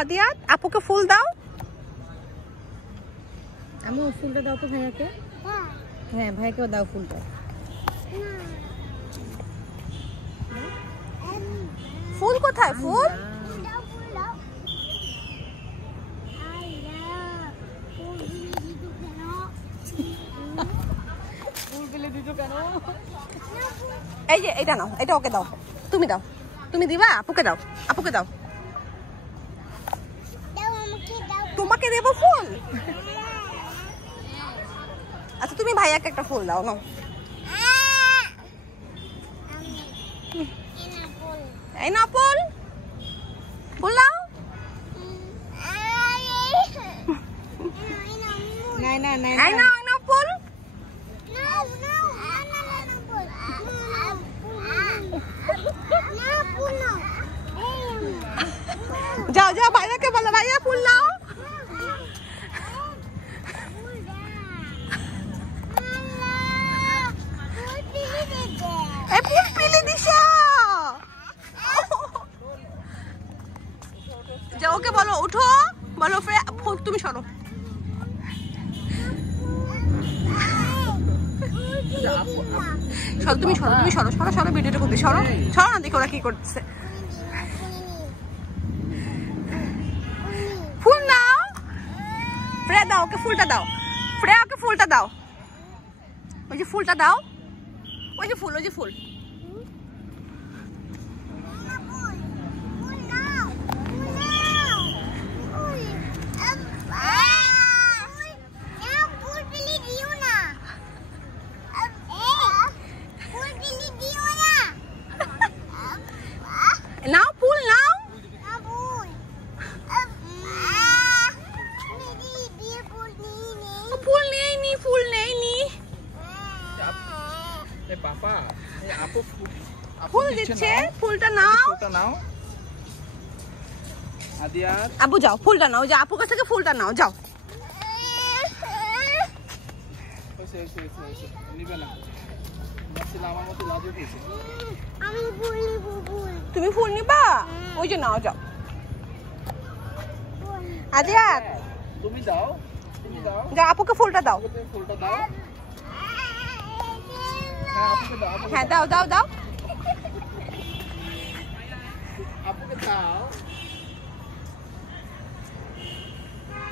আদিয়াত, আপুকে ফুল দাও। আমি ফুলটা দাও তো ভাইয়াকে। হ্যাঁ ভাইকেও দাও ফুলটা। ফুল কোথায়? ফুল এই যে এটা নাও, এটা ওকে দাও, তুমি দাও, তুমি দিবা? আপুকে দাও, আপুকে দাও। তোমাকে দেব ফুল? আচ্ছা তুমি ভাইয়াকে একটা ফুল দাও। নাও, এই না ফুল, ফুল দাও। নাই না নাই এই না, এই না ফুল। যাও যাও, ভাইয়াকে বলো ভাইয়া ফুল নাও। এই ফুল পিলে দিছো। যাও, ওকে বলো উঠো, বলো ফুল তুমি সরো। সরো তুমি, সরো তুমি, সরো সরো সরো, ভিডিওটা করতে সরো সরো না, দেখো ওরা কি করতেছে। ফুল নাও, ফ্রেয়া দাও ওকে ফুলটা দাও, ফ্রেয়া ওকে ফুলটা দাও, ওই যে ফুলটা দাও, ওই যে ফুল, ওই যে ফুল। নাও ফুল নাও। ফুল নেই নি, ফুল নেই নি। পাপা আপু ফুল দিচ্ছে, ফুলটা নাও, ফুলটা নাও। আদিয়াত আপু যাও ফুলটা নাও, যে আপুর কাছ থেকে ফুলটা নাও, যাও। নিবে না, আমার মতো লাজুক হয়েছে। তুমি ফুল নিবা? ওই যে নাও, যাও। আদিয়াত তুমি দাও, তুমি দাও, যাও আপুকে ফুলটা দাও। তুমি ফুলটা দাও। হ্যাঁ আপুকে দাও, হ্যাঁ দাও দাও দাও। আপুকে দাও।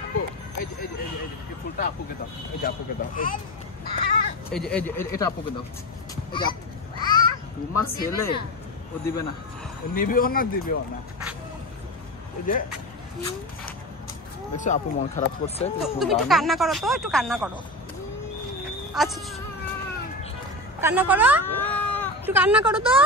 আপু এই যে এই যে এই যে এই ফুলটা আপুকে দাও, এই যে আপুকে দাও, এই যে এই যে এটা আপুকে দাও, এই যে তোমার ছেলে ও দিবে না, ও নিবেও না, দিবেও না। এই যে দেখছো আপু মন খারাপ করছে। তুমি একটু কান্না করো তো, একটু কান্না করো। আচ্ছা কান্না করো, একটু কান্না করো তো।